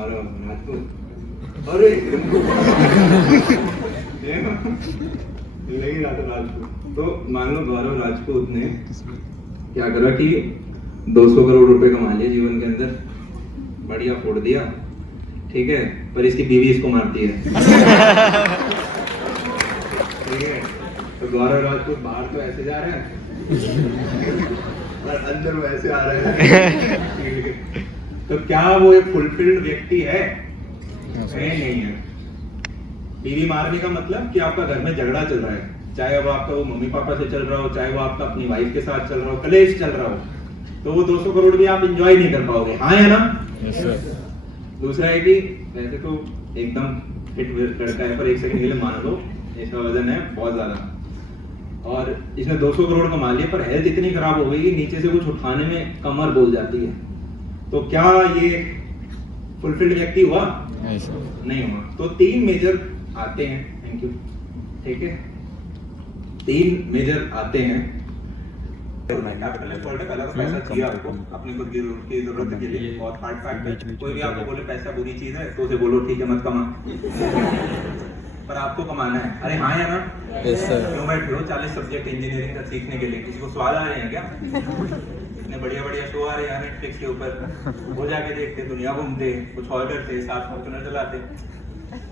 गौरव राजपूत, अरे नहीं राजपूत। तो मान लो गौरव राजपूत ने क्या करा कि 200 करोड़ रुपए कमा लिए जीवन के अंदर, बढ़िया फोड़ दिया, ठीक है, पर इसकी बीवी इसको मारती है। ठीक है, तो गौरव राजपूत बाहर तो ऐसे जा रहे हैं और अंदर वो ऐसे आ रहे हैं। तो क्या वो एक फुलफिल्ड व्यक्ति है? नहीं है। बीवी मारने का मतलब कि आपका घर में झगड़ा चल रहा है, चाहे अब आपका वो मम्मी पापा से चल रहा हो, चाहे वो आपका अपनी वाइफ के साथ चल रहा हो, कलेश चल रहा हो, तो वो 200 करोड़ भी आप एंजॉय नहीं कर पाओगे। हाँ या ना? दूसरा है कि वैसे तो एकदम फिट लड़का है, पर एक सेकंड के लिए मान लो इसका वजन है बहुत ज्यादा, और इसने 200 करोड़ कमा लिए, पर हेल्थ इतनी खराब हो गई कि नीचे से कुछ उठाने में कमर बोल जाती है, तो क्या ये फुलफिल्ड व्यक्ति हुआ? नहीं हुआ। तो 3 मेजर आते हैं, थैंक यू, ठीक है, 3 मेजर आते हैं। पहला तो पैसा चाहिए आपको अपनी खुद की जरूरत के लिए, बहुत हार्ड फैक्ट है। कोई भी आपको बोले पैसा बुरी चीज है तो उसे बोलो ठीक है मत कमा, पर आपको कमाना है। अरे हाँ या ना? क्यों बैठे हो 40 सब्जेक्ट इंजीनियरिंग का सीखने के लिए? किसी को सवाल आ रहे हैं क्या? इतने बढ़िया बढ़िया शो आ रहे हैं नेटफ्लिक्स के ऊपर, वो जाके देखते, दुनिया घूमते, कुछ और करते, साथ फॉर्च्यूनर चलाते।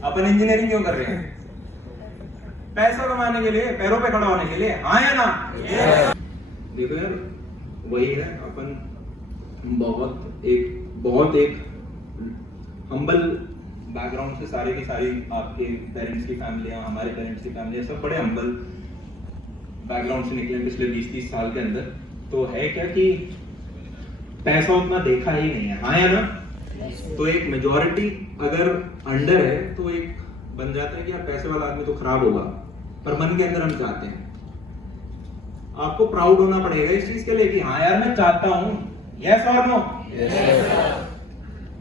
अपन इंजीनियरिंग क्यों कर रहे हैं? पैसा कमाने के लिए, पैरों पे खड़ा होने के लिए। हाँ या ना? देखो यार, वही है, अपन बहुत एक हम्बल बैकग्राउंड से सारे की सारी, आपके पेरेंट्स की फैमिलियां, हमारे पेरेंट्स की फैमिलियां, सब बड़े हम्बल बैकग्राउंड से निकले पिछले 20-30 साल के अंदर। तो है क्या कि पैसा उतना देखा ही नहीं है। हाँ या ना? तो एक मेजॉरिटी अगर अंडर है तो एक बन जाता है कि यार पैसे वाला आदमी तो खराब होगा, पर मन के अंदर हम चाहते हैं। आपको प्राउड होना पड़ेगा इस चीज के लिए कि हाँ यार मैं चाहता हूं। यस और नो?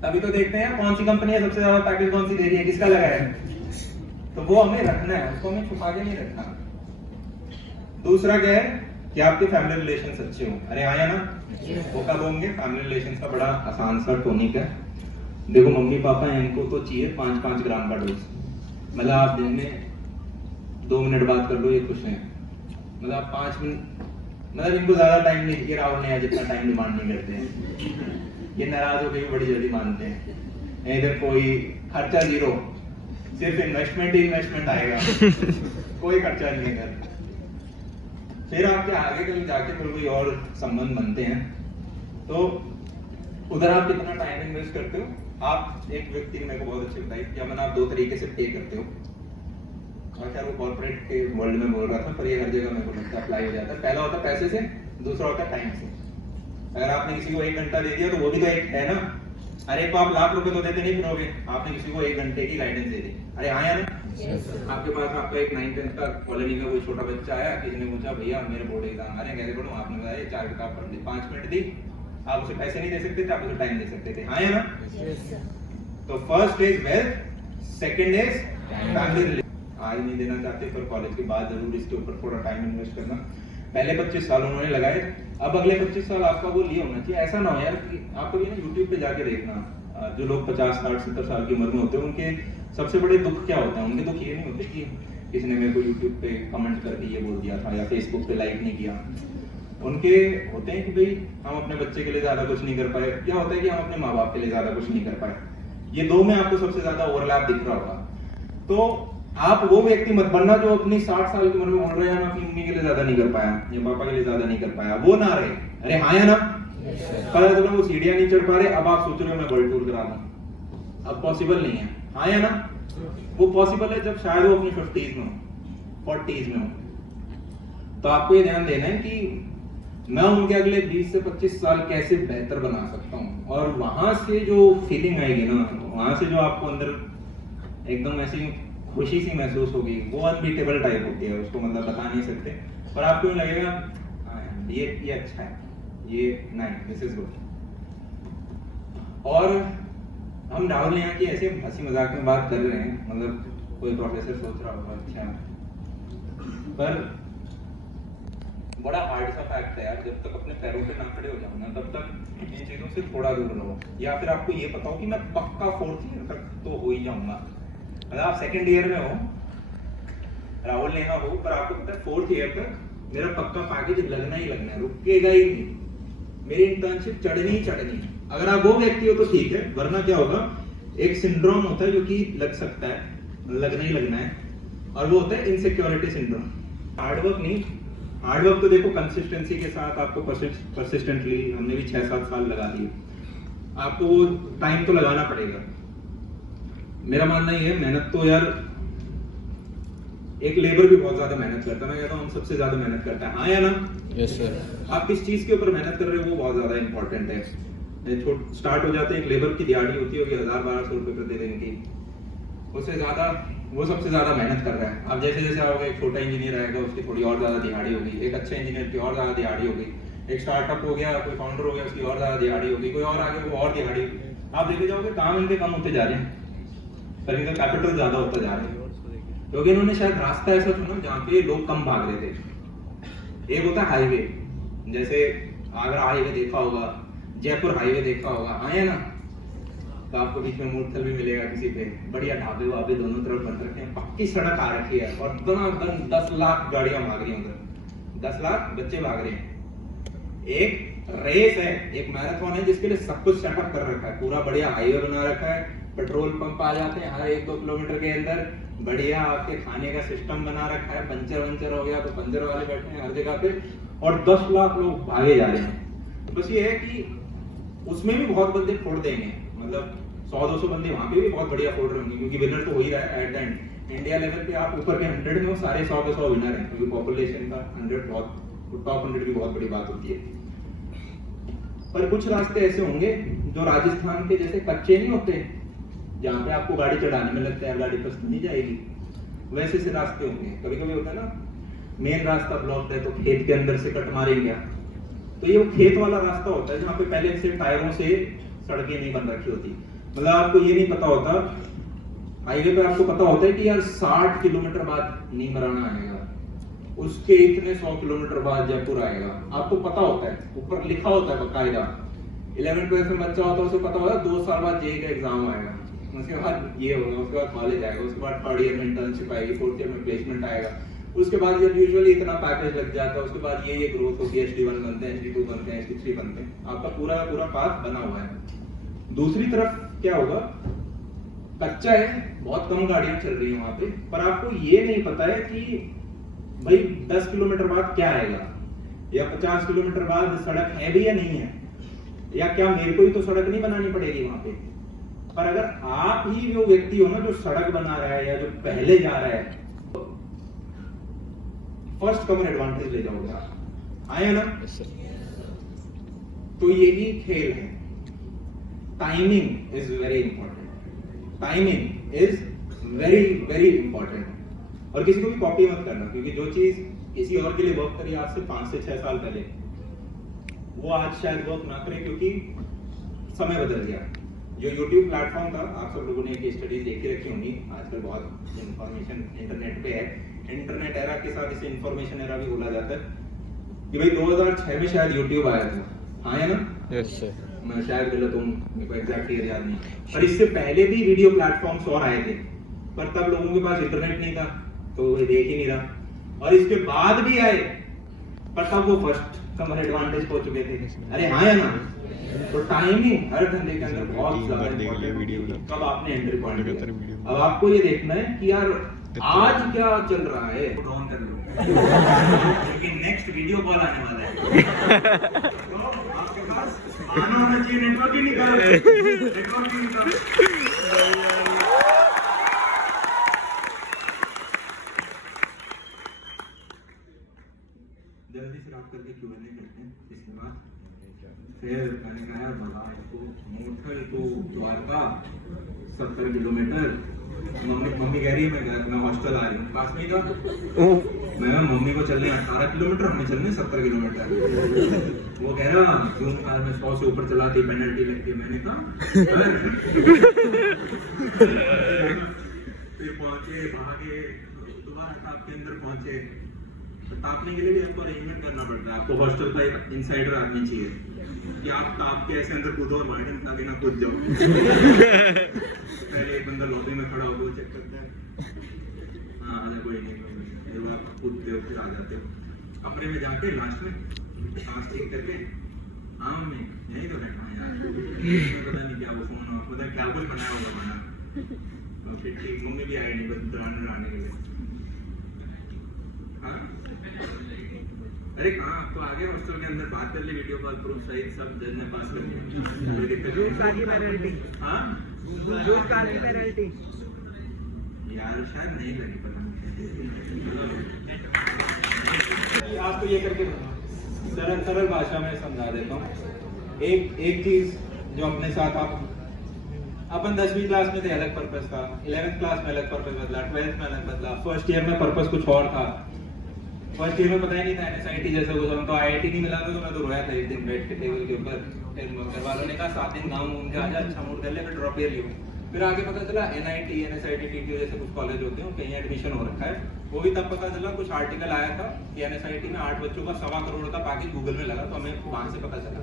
तभी तो देखते हैं कौन सी कंपनी है सबसे ज्यादा पैकेज कौन सी दे रही है, किसका लगा है, तो वो हमें रखना है, उसको हमें छुपा के नहीं रखना। दूसरा क्या है कि आपके फैमिली रिलेशंस अच्छे हो। अरे हाँ या ना? वो कब होंगे? फैमिली रिलेशंस का बड़ा आसान सा टॉनिक है। देखो मम्मी पापा हैं, इनको तो चाहिए 5-5 ग्राम का डोज, मतलब आप दिन में 2 मिनट बात कर लो, ये खुश हैं, मतलब 5 मिनट, मतलब इनको ज्यादा टाइम नहीं चाहिए, राहुल ने जितना टाइम डिमांड नहीं करते हैं, ये नाराज होकर भी बड़ी जल्दी मानते हैं। इधर कोई खर्चा जीरो, सिर्फ इन्वेस्टमेंट ही इन्वेस्टमेंट आएगा, कोई खर्चा नहीं है। फिर आपके आगे कहीं जाके फिर कोई और संबंध बनते हैं, तो उधर आप कितना टाइम इन्वेस्ट करते हो? आप एक व्यक्ति ने मेरे को बहुत अच्छी बताई कि अपन आप 2 तरीके से पे करते हो, और क्या वो कॉर्पोरेट के वर्ल्ड में बोल रहा था, पर ये हर जगह मेरे को लगता है अप्लाई हो जाता है। पहला होता है पैसे से, दूसरा होता है टाइम से। अगर आपने किसी को 1 घंटा दे दिया तो वो भी तो एक है ना। अरे को आप लाख रुपए तो देते नहीं फिरोगे, आपने किसी को 1 घंटे की गाइडेंस दे दी। अरे हाँ या ना? आपके पास आपका एक 9th-10th का कॉलोनी में कोई छोटा बच्चा आया, किसी ने पूछा भैया मेरे बोर्ड एग्जाम आ रहे हैं कैसे पढ़ूं, आपने बताया 4 किताब पढ़ ली, 5 मिनट दी, आप उसे पैसे नहीं दे सकते थे, आप उसे टाइम दे सकते थे। हाँ या ना? तो first is wealth, second is family relation. आज नहीं देना चाहते, पर कॉलेज के बाद जरूर इसके ऊपर थोड़ा टाइम इन्वेस्ट करना। पहले 25 साल उन्होंने लगाए, अब अगले 25 साल आपका वो लिए होना चाहिए। ऐसा ना हो यार कि आपको ये ना यूट्यूब पे जाके देखना, जो लोग 50, 60, 70 साल की उम्र में होते हैं, उनके सबसे बड़े दुख क्या होता है? उनके दुख ये नहीं होते कि किसी ने मेरे को यूट्यूब पे कमेंट करके ये बोल दिया था या फेसबुक पे लाइक नहीं किया। उनके होते हैं कि भाई हम अपने बच्चे के लिए ज्यादा कुछ नहीं कर पाए, क्या होता है कि हम अपने माँ बाप के लिए ज्यादा कुछ नहीं कर पाए। ये 2 में आपको सबसे ज्यादा ओवरलैप दिख रहा होगा। तो आप वो व्यक्ति मत बनना जो अपनी 60 साल की उम्र में बोल रहे हैं मैं अपनी मम्मी के लिए ज्यादा नहीं कर पाया या पापा के लिए ज्यादा नहीं कर पाया, वो ना रहे। अरे हाँ या ना? पहले तो वो सीढ़ियां नहीं चढ़ पा रहे, अब आप सोच रहे हो मैं वर्ल्ड टूर करा दूं, अब पॉसिबल नहीं है। हाँ या ना? वो पॉसिबल है जब शायद वो अपनी 50s में हो, 40s में हो। तो आपको ये ध्यान देना है कि मैं उनके अगले 20 से 25 साल कैसे बेहतर बना सकता हूँ, और वहां से जो फीलिंग आएगी ना, वहां से जो आपको अंदर एकदम ऐसी खुशी सी महसूस होगी, वो अनबीटेबल टाइप होती है, उसको मतलब बता नहीं सकते। पर आपको लगेगा ये अच्छा है, ये नाइस, दिस इज गुड। और हम राहुल यहाँ की ऐसे हंसी मजाक में बात कर रहे हैं, मतलब कोई प्रोफेसर सोच रहा होगा अच्छा, पर बड़ा हार्ड सा फैक्ट है यार, जब तक अपने पैरों पे ना खड़े हो जाओ ना तब तक इन चीजों से थोड़ा दूर रहो, या फिर आपको ये पता हो कि मैं पक्का 4th ईयर तक तो हो ही जाऊंगा। मतलब आप 2nd ईयर में हो, राहुल नेहा हो, पर आपको पता है 4th ईयर तक मेरा पक्का पैकेज लगना ही लगना है, रुकेगा ही नहीं, मेरी इंटर्नशिप चढ़नी ही चढ़नी। अगर आप वो व्यक्ति हो तो ठीक है, वरना क्या होगा, एक सिंड्रोम होता है जो कि लग सकता है, लगना ही लगना है, और वो होता है इनसिक्योरिटी सिंड्रोम। हार्डवर्क नहीं, हार्डवर्क तो देखो कंसिस्टेंसी के साथ आपको परसिस्टेंटली, हमने भी 6-7 साल लगा दिए, आपको वो टाइम तो लगाना पड़ेगा। मेरा मानना ये है, मेहनत तो यार एक लेबर भी बहुत ज्यादा मेहनत करता है, मैं कहता हूँ हम सबसे ज्यादा मेहनत करता है, हाँ या ना? Yes sir. आप किस चीज के ऊपर मेहनत कर रहे हो वो बहुत ज्यादा इंपॉर्टेंट है। स्टार्ट हो जाते हैं, एक लेबर की दिहाड़ी होती होगी 1000-1200 रुपए प्रति दिन की, उससे ज्यादा वो सबसे ज्यादा मेहनत कर रहा है। अब जैसे जैसे आओगे, एक छोटा इंजीनियर आएगा, उसकी थोड़ी और ज्यादा दिहाड़ी होगी, एक अच्छे इंजीनियर की और ज्यादा दिहाड़ी होगी, एक स्टार्टअप हो गया, कोई फाउंडर हो गया, उसकी और ज्यादा दिहाड़ी होगी, कोई और आगे वो और दिहाड़ी। आप देखे जाओगे काम इनके कम होते जा रहे हैं, पर इनका कैपिटल ज्यादा होता जा रहा है, क्योंकि इन्होंने शायद रास्ता ऐसा चुना जहाँ पे लोग कम भाग रहे थे। एक होता है हाईवे, जैसे आगरा हाईवे देखा होगा, जयपुर हाईवे देखा होगा, आए ना, तो आपको बीच में मूर्थल भी मिलेगा किसी पे, बढ़िया ढाबे वाबे दोनों तरफ बन रखे हैं, पक्की सड़क आ रखी है, और दनादन 10 लाख गाड़ियां भाग रही हैं उधर, 10 लाख बच्चे भाग रहे हैं। एक रेस है, एक मैराथन है जिसके लिए सब कुछ सेटअप कर रखा है, पूरा बढ़िया हाईवे बना रखा है, पेट्रोल पंप आ जाते हैं हर 1-2 किलोमीटर के अंदर, बढ़िया आपके खाने का सिस्टम बना रखा है, पंचर हो गया तो पंचर वाले बैठे हैं हर जगह पे, और 10 लाख लोग भागे जा रहे हैं। बस ये है कि उसमें भी बहुत बंदे फोड़ देंगे, मतलब 100-200 बंदे वहां पे भी बहुत बढ़िया फोड़ रहे होंगे, क्योंकि विनर तो हो ही रहा है at the end. India level पे आप ऊपर के 100 में हो, सारे 100 के 100 विनर हैं, क्योंकि पॉपुलेशन का 100 बहुत, टॉप 100 भी बहुत बड़ी बात होती है। पर कुछ रास्ते ऐसे होंगे जो राजस्थान के जैसे कच्चे नहीं होते, जहाँ पे आपको गाड़ी चढ़ाने में लगता है गाड़ी पसंद नहीं जाएगी, वैसे से रास्ते होंगे। कभी कभी होता है ना, मेन रास्ता ब्लॉक है तो खेत के अंदर से कट मारेंगे, तो ये वो खेत वाला रास्ता होता है जहाँ पे पहले से टायरों से सड़कें नहीं बन रखी होती। मतलब आपको ये नहीं पता होता, हाईवे पे आपको पता होता है कि यार 60 किलोमीटर बाद नीमराना आएगा, उसके इतने 100 किलोमीटर बाद जयपुर आएगा, आपको पता होता है, ऊपर लिखा होता है बकायदा। 11th क्लास में बच्चा होता है, उसे पता होता है 2 साल बाद जेईई का एग्जाम आएगा, उसके बाद ये होगा, उसके बाद कॉलेज आएगा, उसके बाद 3rd ईयर में इंटर्नशिप आएगी, 4th ईयर में प्लेसमेंट आएगा, उसके बाद जब यूजुअली इतना पैकेज लग जाता है, उसके बाद ये ग्रोथ होती है, HD1 बनते हैं, HD2 बनते हैं, HD3 बनते हैं, आपका पूरा पाथ बना हुआ है। दूसरी तरफ क्या होगा, कच्चा है, बहुत कम गाड़ियां चल रही हैं वहां पे, पर आपको ये नहीं पता है कि भाई 10 किलोमीटर बाद क्या आएगा, या 50 किलोमीटर बाद सड़क है भी या नहीं है, या क्या मेरे को ही तो सड़क नहीं बनानी पड़ेगी वहां पे। पर अगर आप ही वो व्यक्ति हो ना जो सड़क बना रहा है या जो पहले जा रहा है, फर्स्ट कमर एडवांटेज ले जाओगे आप, आए ना? तो यही खेल है। Timing is very important, timing is very very important. और किसी को भी कॉपी मत करना, क्योंकि जो चीज किसी और के लिए वर्क करी आज से 5 से 6 साल पहले, वो आज शायद वर्क ना करे, क्योंकि समय बदल गया। जो YouTube प्लेटफॉर्म था, आप सब लोगों ने एक स्टडी देखी रखी होंगी, आजकल बहुत इंफॉर्मेशन इंटरनेट पे है, इंटरनेट एरा के साथ इसे इंफॉर्मेशन एरा भी बोला जाता है। कि भाई 2006 में शायद YouTube आया था, हाँ या ना? Yes sir. मैं शायद गलत हूँ, मेरे को एग्जैक्ट ईयर याद नहीं, पर इससे पहले भी वीडियो प्लेटफॉर्म्स और आए थे, पर तब लोगों के पास इंटरनेट नहीं था, तो वो देख ही नहीं रहा। और इसके बाद भी आए, पर तब वो फर्स्ट कमर एडवांटेज हो चुके थे। अरे हाँ या ना? तो टाइमिंग हर धंधे के अंदर बहुत ज्यादा इंपॉर्टेंट है। कब आपने एंट्री पॉइंट किया, अब आपको ये देखना है कि यार आज क्या चल रहा है, ऑन कर लो, क्योंकि नेक्स्ट वीडियो कॉल आने वाला है। तो आपके पास आना होना चाहिए, नेटवर्क ही निकाल, नेटवर्क ही निकाल। जल्दी से आप करके Q&A करते हैं, इसके बाद फिर मैंने कहा बता इसको, Murthal to Dwarka 70 kilometre. Mummy कह रही है मैं हॉस्टल आ रही हूँ, पास में था, मैं मम्मी को चलने 18 किलोमीटर, हमें चलने 70 किलोमीटर। वो कह रहा जून काल में 100 से ऊपर चलाती पेनल्टी लगती है। मैंने कहा फिर पहुंचे, भागे, दोबारा आपके अंदर पहुंचे, तो तापने के लिए भी आपको अरेंजमेंट करना पड़ता है। आपको हॉस्टल का एक इनसाइडर आदमी चाहिए कि आप ताप के ऐसे अंदर कूदो और वार्डन ताकि ना कूद जाओ। पहले एक बंदा लॉबी में खड़ा होकर चेक करता है, हाँ आजा कोई नहीं, फिर आप कूदते हो, फिर आ जाते हो कमरे में जाके लास्ट में सांस ठीक करके हाँ मैं यही तो बैठा यार, पता नहीं क्या वो फोन हो, पता क्या कुछ बनाया होगा बना, तो फिर ठीक मम्मी भी आई नहीं बस डराने के लिए। हाँ अरे कहाँ आपको आगे हॉस्टल के अंदर बात कर ली वीडियो कॉल प्रूफ सहित सब जज ने पास कर दिया। हाँ यार शायद नहीं लगी पता आपको ये करके सरल भाषा में समझा देता हूँ। एक चीज जो अपने साथ आप अपन 10वीं क्लास में थे अलग पर्पस था, 11th क्लास में अलग पर्पस बदला, 12th में अलग बदला, फर्स्ट ईयर में पर्पस कुछ और था। फर्स्ट ईयर में पता ही नहीं था एनएसआईटी जैसा कुछ, हमको आईआईटी नहीं मिला था तो मैं तो रोया था एक दिन बैठ के टेबल के ऊपर। फिर घर वालों ने कहा 7 दिन गाँव घूम के आजा, अच्छा मूड कर ले, फिर ड्रॉप ईयर लियो। फिर आगे पता चला एनआईटी एनएसआईटी टीटीयू जैसे कुछ कॉलेज होते हैं कहीं एडमिशन हो रखा है। वो भी तब पता चला, कुछ आर्टिकल आया था कि एनएसआईटी में 8 बच्चों का 1.25 करोड़ का पैकेज गूगल में लगा, तो हमें वहां से पता चला।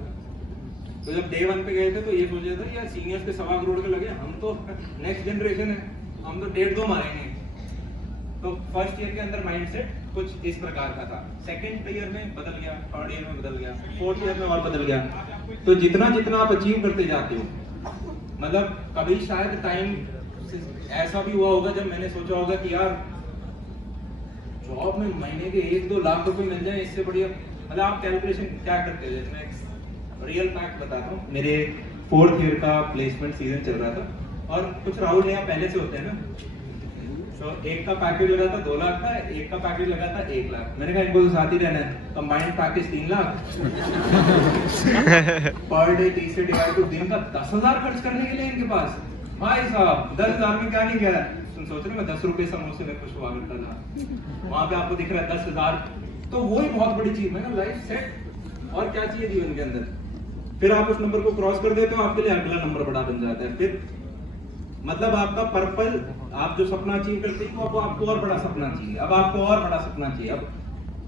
तो जब डे 1 पे गए थे तो ये सोचे थे यार सीनियर्स के 1.25 करोड़ के लगे, हम तो नेक्स्ट जनरेशन है, हम तो 1.5-2 मारेंगे। तो फर्स्ट ईयर के अंदर माइंडसेट कुछ इस प्रकार का था, सेकंड ईयर में बदल गया, थर्ड ईयर में बदल गया, फोर्थ ईयर में और बदल गया। तो जितना जितना आप अचीव करते जाते हो, मतलब कभी शायद टाइम ऐसा भी हुआ होगा जब मैंने सोचा होगा कि यार जॉब में महीने के 1-2 लाख रुपए मिल जाए, इससे बढ़िया। मतलब आप कैलकुलेशन क्या करते हो, मैं रियल फैक्ट बताता हूँ। मेरे 4th ईयर का प्लेसमेंट सीजन चल रहा था और कुछ राउंड यहाँ पहले से होते हैं ना, तो एक का पैकेज लगा था 2 लाख का, एक का पैकेज लगा था 1 लाख। मैंने कहा इनको तो साथ ही रहना है, combined package 3 lakh per day 30 से डिवाइड तो दिन का 10,000 खर्च करने के लिए इनके पास। भाई साहब 10,000 में क्या नहीं गया, तुम सोच रहे मैं 10 रुपए समोसे में खुश हुआ करता था, वहां पे आपको दिख रहा है 10,000, तो वो ही बहुत बड़ी चीज है ना, लाइफ सेट। और क्या चाहिए जीवन के अंदर, फिर आप उस नंबर को क्रॉस कर देते हो, आपके लिए अगला नंबर बड़ा बन जाता है। फिर मतलब आपका पर्पल, आप जो सपना अचीव करते हो अब आपको और बड़ा सपना चाहिए, अब आपको और बड़ा सपना चाहिए। अब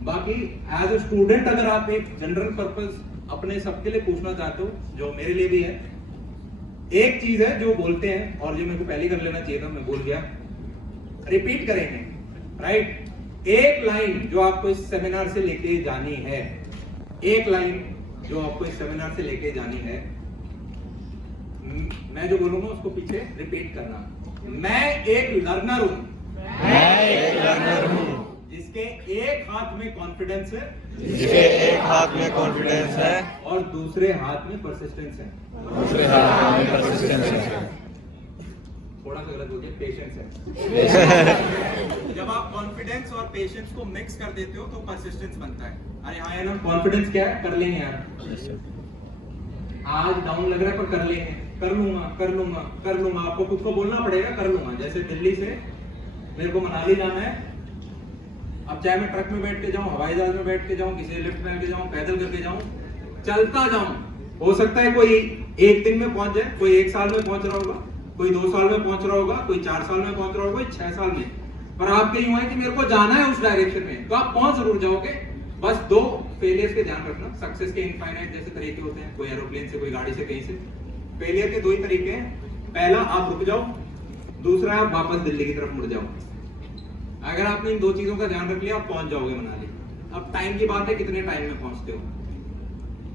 बाकी एज ए स्टूडेंट अगर आप एक जनरल पर्पस अपने सबके लिए पूछना चाहते हो, जो मेरे लिए भी है, एक चीज है जो बोलते हैं और जो मेरे को पहले कर लेना चाहिए था, मैं भूल गया, रिपीट करेंगे, राइट। एक लाइन जो आपको इस सेमिनार से लेके जानी है, एक लाइन जो आपको इस सेमिनार से लेके जानी है, मैं जो बोलूंगा उसको पीछे रिपीट करना। मैं एक लर्नर हूं, जिसके एक हाथ में कॉन्फिडेंस है, और दूसरे हाथ में परसिस्टेंस है, थोड़ा सा गलत हो गया, पेशेंस है। जब आप कॉन्फिडेंस और पेशेंस को मिक्स कर देते हो तो परसिस्टेंस बनता है। अरे हाँ यार, कॉन्फिडेंस क्या है, कर लेंगे यार, आज डाउन लग रहा है पर कर लेंगे, कर लूंगा। आपको खुद को बोलना पड़ेगा कर लूंगा। जैसे दिल्ली से मेरे को मनाली जाना है, अब चाहे मैं ट्रक में बैठ के जाऊं, हवाई जहाज में बैठ के जाऊं, किसी लिफ्ट में के जाऊं, पैदल करके जाऊं, चलता जाऊं, हो सकता है कोई 1 दिन में पहुंच जाए, कोई 1 साल में पहुंच रहा होगा, कोई 2 साल में पहुंच रहा होगा, कोई 4 साल में पहुंच रहा होगा, कोई 6 साल में, पर आपके यूं है कि मेरे को जाना है उस डायरेक्शन में, तो आप पहुंच जरूर जाओगे। बस 2 फेलियर्स के ध्यान रखना। सक्सेस के इनफाइनाइट जैसे तरीके होते हैं, कोई एरोप्लेन से, कोई गाड़ी से, कहीं से। फेलियर के 2 ही तरीके हैं, पहला आप रुक जाओ, दूसरा आप वापस दिल्ली की तरफ मुड़ जाओ। अगर आपने इन 2 चीजों का ध्यान रख लिया, आप पहुंच जाओगे मनाली। अब टाइम की बात है, कितने टाइम में पहुंचते हो।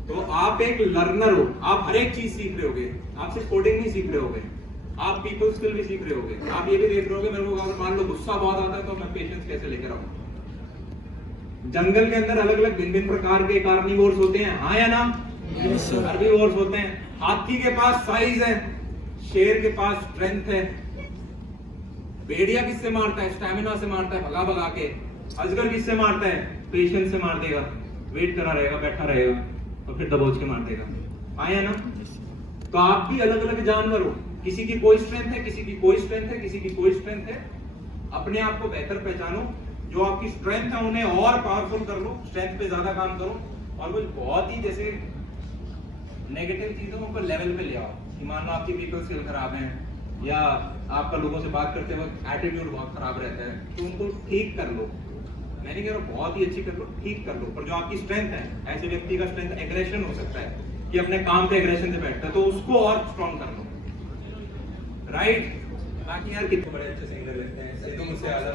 तो आप एक लर्नर हो, आप हर एक चीज सीख रहे होगे, आप सिर्फ कोडिंग नहीं सीख रहे होगे, आप पीपल स्किल भी सीख रहे होगे। आप ये भी देख रहे होगे, मेरे को अगर मान लो गुस्सा बहुत आता है तो मैं पेशेंस कैसे लेकर आऊं। जंगल के अंदर अलग अलग भिन्न भिन्न प्रकार के कार्निवोर्स होते हैं, हाँ या ना, हर्बीवोर्स होते हैं। हाथी के पास साइज है, शेर के पास स्ट्रेंथ है, भेड़िया किससे मारता है, स्टैमिना से मारता है, भगा भगा के। अजगर किससे मारता है, पेशेंस से मार देगा, वेट करा रहेगा, बैठा रहेगा और फिर दबोच के मार देगा, हाँ या ना। तो आप भी अलग अलग जानवर हो, किसी की कोई स्ट्रेंथ है, किसी की कोई स्ट्रेंथ है, किसी की कोई स्ट्रेंथ है। अपने आप को बेहतर पहचानो, जो आपकी स्ट्रेंथ है उन्हें और पावरफुल कर लो, स्ट्रेंथ पे ज्यादा काम करो, और कुछ बहुत ही जैसे नेगेटिव चीजों को लेवल पे ले आओ। कि मान लो आपकी पीपल स्किल खराब है, या आपका लोगों से बात करते वक्त एटीट्यूड बहुत खराब रहता है, तो उनको ठीक कर लो। मैं नहीं कह रहा हूँ बहुत ही अच्छी कर लो, ठीक कर लो, पर जो आपकी स्ट्रेंथ है, ऐसे व्यक्ति का स्ट्रेंथ एग्रेशन हो सकता है कि अपने काम पे एग्रेशन से बैठता है, तो उसको और स्ट्रॉन्ग कर लो, राइट? बाकी यार कितने बड़े अच्छे सिंगर लगते हैं, ये तो मुझसे ज्यादा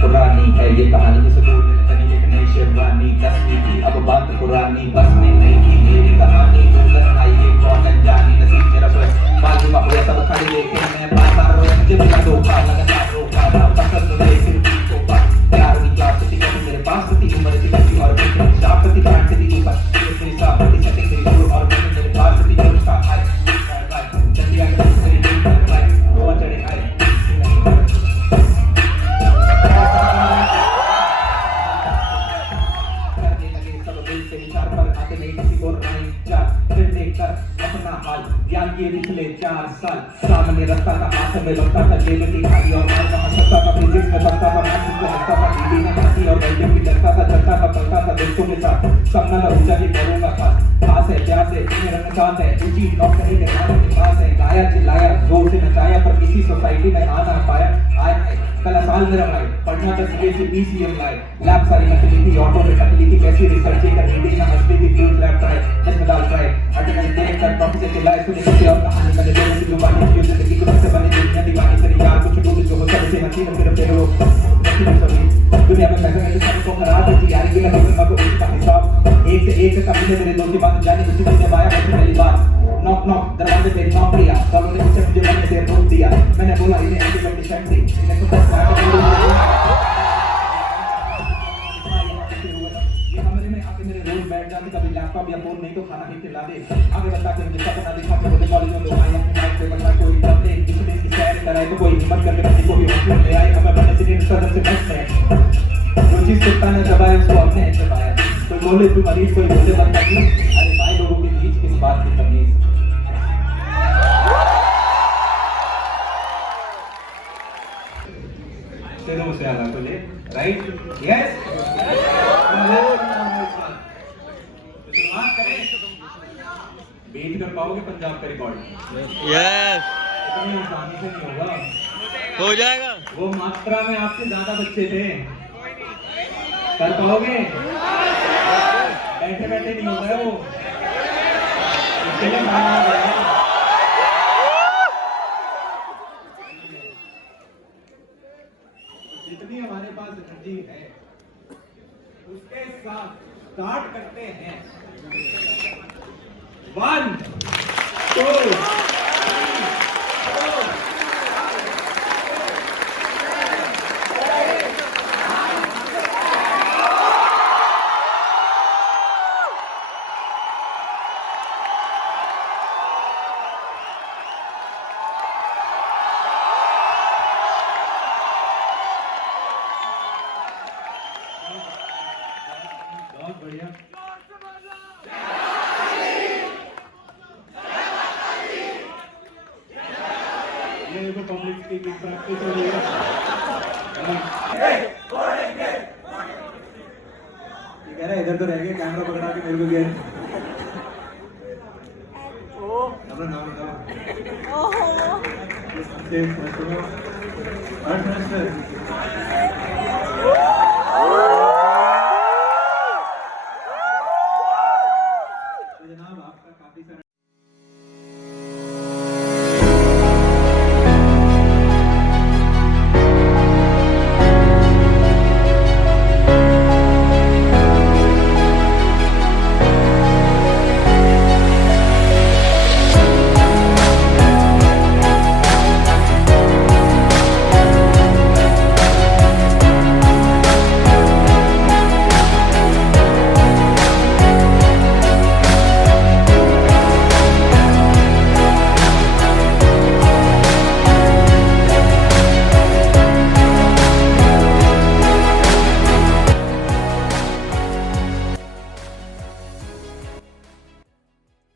पुरानी है ये कहानी इस दूर में तनी एक नई शेरवानी तस्वीर की अब बात पुरानी बस में नहीं थी मेरी कहानी दूर आई ये कौन अनजानी नसीब मेरा सोच बाजू का हुआ सब खड़े लेके मैं बार रोया मुझे मिला धोखा लगातार रोका पसंद मुझे सिर्फ धोखा प्यार की क्या स्थिति कभी मेरे पास थी उम्र थी किसी और की शापति कांट थी ऊपर मेरी शापति सेटिंग मेरी दूर और मेरे पास थी जो उसका आए चंदिया के मेरी दिल पर आए वो चढ़े आए ये निकले 4 साल सामने रास्ता का हाथ में लगता था जेब की खाली और मार वहाँ सकता था फिजिक्स में पढ़ता था मैथ्स में लगता था हिंदी में हंसी और वैद्य भी लगता था चलता था पढ़ता था दोस्तों के साथ सपना था ऊंचा भी करूँगा खास है प्यास है मेरा निशान है ऊंची नौकरी के पास है गाया चिल्लाया जोर से नचाया पर किसी सोसाइटी में आ ना पाया आया कला साल मेरा भाई पढ़ना था सीएससी पीसीएम लाए लैब सारी नकली थी ऑटो में टकली थी कैसी रिसर्च कर हिंदी में मस्ती थी फ्यूल लैब ट्राई अस्पताल ट्राई अटेंडेंस देख कर प्रोफेसर चिल्लाए सुने कुछ और कहानी का देने की जुबानी की जिंदगी को से बनी दुनिया दीवानी से यार कुछ लोग जो होता है नसीब फिर फेरो दुनिया में पैसे में सबको खराब है यारी की लगन को उसका हिसाब एक से एक कभी मेरे दोस्त की बात जाने उसी दिन जब आया मुझे पहली बार नॉक नॉक दरवाजे पे नॉक किया सालों ने मुझे मैंने से रोक दिया मैंने बोला इन्हें ऐसे करके शर्ट दी इन्हें तो बस ये कमरे में आके मेरे रोज बैठ जाते कभी लैपटॉप या फोन नहीं तो खाना ही खिला दे आगे बता के मुझे सपना दिखा के मुझे कॉलेज में लोग आए अपने माइक पे बता कोई करते दूसरे की सैर कराए तो कोई हिम्मत करके किसी को भी हॉस्पिटल ले आए अब मैं बने से सदर से बस में जो चीज कुत्ता ने दबाया उसको अपने ऐसे पाया कोई बोले तू मरीज कोई बोले बंदा की अरे भाई लोगों के बीच किस बात की तमीज तेरे से आला तो ले राइट यस बीट कर पाओगे पंजाब का रिकॉर्ड यस इतनी आसानी से नहीं होगा हो जाएगा वो मात्रा में आपसे ज्यादा बच्चे थे कर पाओगे बैठे बैठे नहीं होता है वो इसके लिए माना गया है जितनी हमारे पास एनर्जी है उसके साथ स्टार्ट करते हैं 1 2 बहुत बढ़िया ये देखो पब्लिक स्पीकिंग प्रैक्टिस हो रही है कह रहा है इधर तो रह गए कैमरा पकड़ा के मेरे को गया अपना नाम बताओ ओहो